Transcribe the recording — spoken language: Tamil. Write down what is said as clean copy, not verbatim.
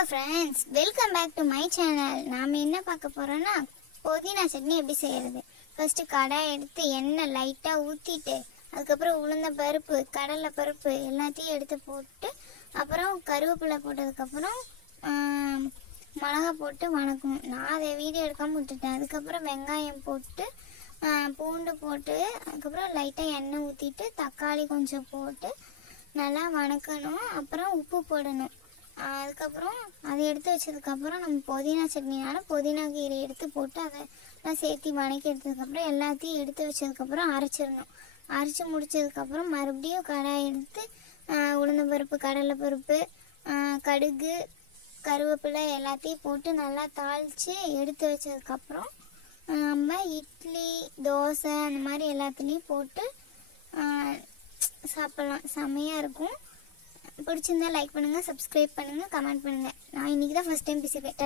Hello friends, welcome back to my channel. நாம என்ன பார்க்க போறோம்னா புதினா சட்னி எப்படி செய்யறது. ஃபர்ஸ்ட் கடாய் எடுத்து எண்ணெய் லைட்டா ஊத்திட்டு அதுக்கு அப்புறம் உளுந்த பருப்பு, கடலை பருப்பு எல்லாத்தையும் எடுத்து போட்டு அப்புறம் கருவேப்பிலை போட்டதுக்கு அப்புறம் மிளகாய் போட்டு வணக்கணும். நான் அதை வீடியோ எடுக்காம விட்டுட்டேன். அதுக்கு அப்புறம் வெங்காயம் போட்டு பூண்டு போட்டு அதுக்கு அப்புறம் லைட்டா எண்ணெய் ஊத்திட்டு தக்காளி கொஞ்சம் போட்டு நல்லா வணக்கணும். அப்புறம் உப்பு போடணும். அதுக்கப்புறம் அதை எடுத்து வச்சதுக்கப்புறம் நம்ம புதினா சட்னினால புதினா கீரை எடுத்து போட்டு அதெல்லாம் சேர்த்து வணக்கி எடுத்ததுக்கப்புறம் எல்லாத்தையும் எடுத்து வச்சதுக்கப்புறம் அரைச்சிடணும். அரைச்சி முடிச்சதுக்கப்புறம் மறுபடியும் கடாய் எடுத்து உளுந்தம்பருப்பு, கடலைப்பருப்பு, கடுகு, கருவேப்பிலை எல்லாத்தையும் போட்டு நல்லா தாளித்து எடுத்து வச்சதுக்கப்புறம் நம்ம இட்லி, தோசை அந்த மாதிரி எல்லாத்துலேயும் போட்டு சாப்பிட்லாம். செம்மையாக இருக்கும். பிடிச்சிருந்தா லைக் பண்ணுங்கள், சப்ஸ்கிரைப் பண்ணுங்கள், கமெண்ட் பண்ணுங்கள். நான் இன்றைக்கி தான் ஃபஸ்ட் டைம் பேசியிருக்கேன்.